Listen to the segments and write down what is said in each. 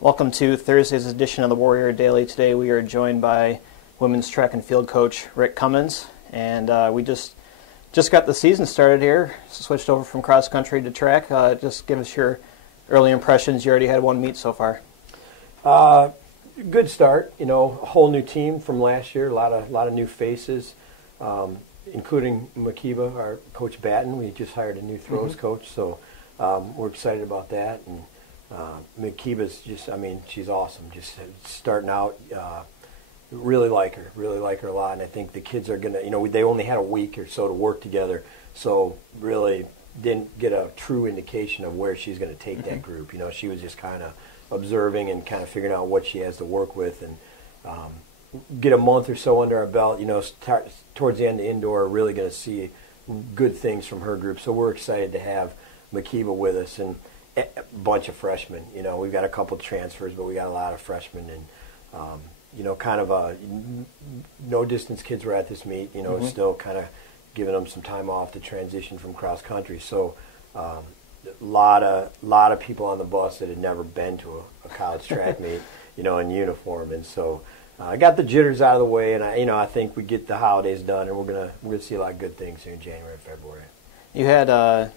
Welcome to Thursday's edition of the Warrior Daily. Today we are joined by women's track and field coach Rick Cummins, and we just got the season started here. Switched over from cross country to track. Just give us your early impressions. You already had one meet so far. Good start. A whole new team from last year. A lot of new faces, including Makiba, our coach Bouton. We just hired a new throws coach, so we're excited about that. And Makiba's she's awesome. Just starting out, really like her a lot. And I think the kids are gonna, they only had a week or so to work together, so really didn't get a true indication of where she's going to take that group. She was just kind of observing and kind of figuring out what she has to work with, and get a month or so under our belt. Towards the end of indoor, really going to see good things from her group. So we're excited to have Makiba with us, and a bunch of freshmen. We've got a couple transfers, but we got a lot of freshmen, and kind of no distance kids were at this meet. Still kind of giving them some time off to transition from cross country. So a lot of people on the bus that had never been to a college track meet, in uniform, and so I got the jitters out of the way, and I think we get the holidays done, and we're gonna see a lot of good things here in January and February. You had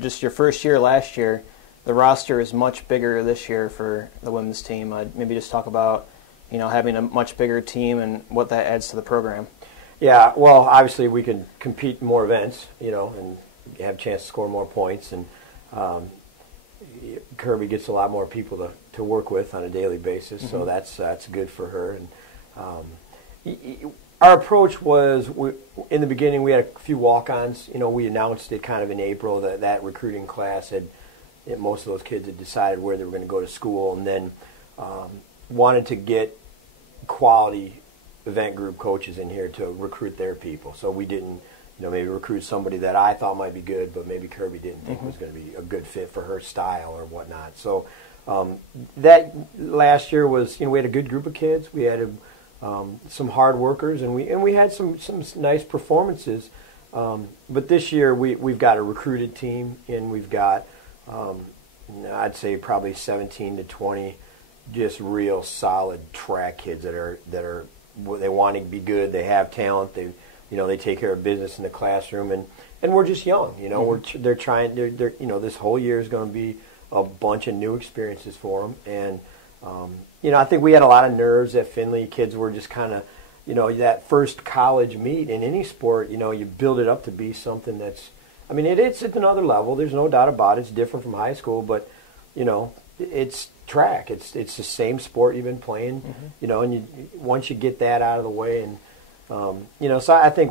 just your first year last year. The roster is much bigger this year for the women's team. Maybe just talk about having a much bigger team and what that adds to the program. Yeah, well, obviously we can compete in more events, and have a chance to score more points, and Kirby gets a lot more people to work with on a daily basis, so that's good for her. And our approach was, in the beginning we had a few walk-ons. We announced it kind of in April that recruiting class most of those kids had decided where they were going to go to school, and then wanted to get quality event group coaches in here to recruit their people. So we didn't maybe recruit somebody that I thought might be good, but maybe Kirby didn't think was going to be a good fit for her style or whatnot. So that last year was, we had a good group of kids. We had some hard workers, and we had some nice performances. But this year we've got a recruited team, and we've got I'd say probably 17 to 20 just real solid track kids that are they want to be good. They have talent. They take care of business in the classroom, and we're just young. They're trying. They're this whole year is going to be a bunch of new experiences for them, and I think we had a lot of nerves at Findlay. Kids were just kind of, that first college meet in any sport. You build it up to be something that's. It's at another level. There's no doubt about it. It's different from high school, but it's track. It's the same sport you've been playing. And once you get that out of the way, and so I think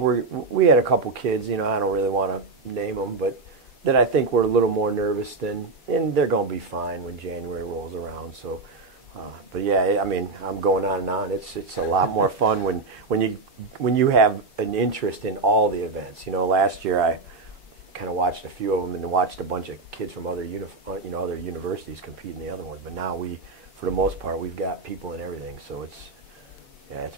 we had a couple kids. I don't really want to name them, but that I think we're a little more nervous than, and they're going to be fine when January rolls around. So, but yeah, I'm going on and on. It's a lot more fun when you have an interest in all the events. Last year I kind of watched a few of them and watched a bunch of kids from other other universities compete in the other ones. But now for the most part, we've got people in everything. So it's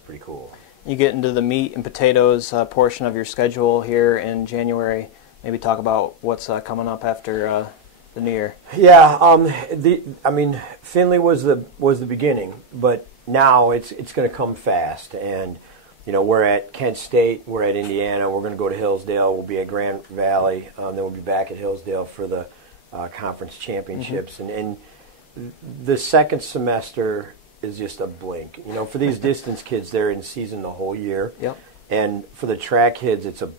pretty cool. You get into the meat and potatoes portion of your schedule here in January. Maybe talk about what's coming up after the new year. Yeah, Findlay was the beginning, but now it's going to come fast. And we're at Kent State, we're at Indiana, we're going to go to Hillsdale, we'll be at Grand Valley, then we'll be back at Hillsdale for the conference championships, and the second semester is just a blink. For these distance kids, they're in season the whole year. Yep. And for the track kids, it's a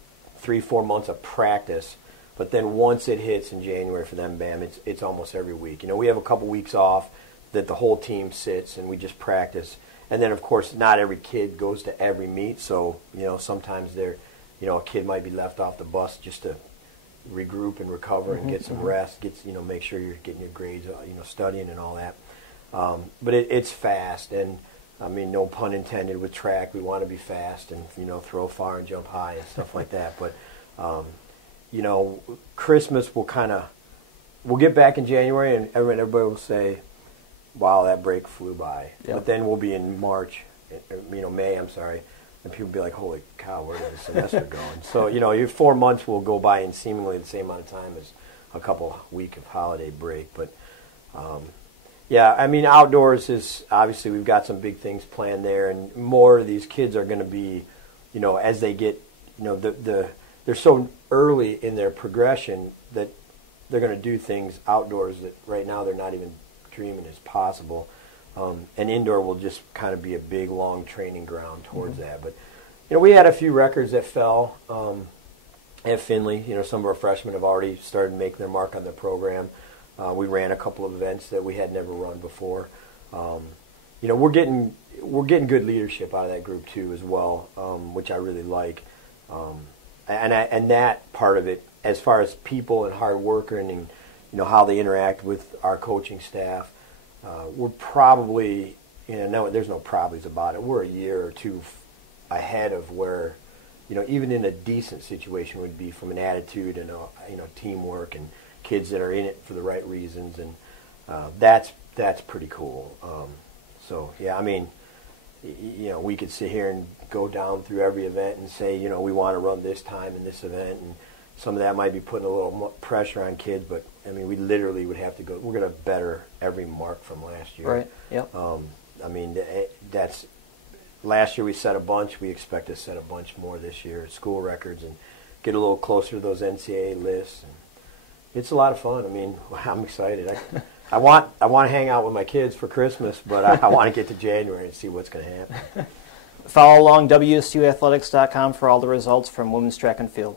3-4 months of practice. But then once it hits in January for them, bam, it's almost every week. We have a couple weeks off that the whole team sits and we just practice. And then, of course, not every kid goes to every meet. So, sometimes a kid might be left off the bus just to regroup and recover and get some rest, make sure you're getting your grades, studying and all that. But it's fast, and no pun intended with track. We want to be fast and throw far and jump high and stuff like that. But Christmas we'll get back in January, and everybody will say, "Wow, that break flew by." Yep. But then we'll be in May. I'm sorry, and people will be like, "Holy cow, where did the semester go?" And so your 4 months will go by in seemingly the same amount of time as a couple week of holiday break, but. Yeah, I mean, outdoors is obviously we've got some big things planned there, and more of these kids are going to be, as they get, they're so early in their progression that they're going to do things outdoors that right now they're not even dreaming is possible. And indoor will just kind of be a big, long training ground towards that. But, we had a few records that fell at Findlay. Some of our freshmen have already started making their mark on the program. We ran a couple of events that we had never run before. We're getting good leadership out of that group too as well, which I really like. And that part of it, as far as people and hard worker and how they interact with our coaching staff, we're probably no, there's no probablys about it. We're a year or two ahead of where even in a decent situation would be from an attitude and teamwork and kids that are in it for the right reasons, and that's pretty cool. So yeah, I mean, we could sit here and go down through every event and say, we want to run this time in this event, and some of that might be putting a little pressure on kids, but I mean, we literally would have to go. We're going to better every mark from last year. Right. Yep. I mean, that's last year we set a bunch. We expect to set a bunch more this year, school records, and get a little closer to those NCAA lists. And it's a lot of fun. I mean, I'm excited. I want to hang out with my kids for Christmas, but I want to get to January and see what's going to happen. Follow along WSUathletics.com for all the results from women's track and field.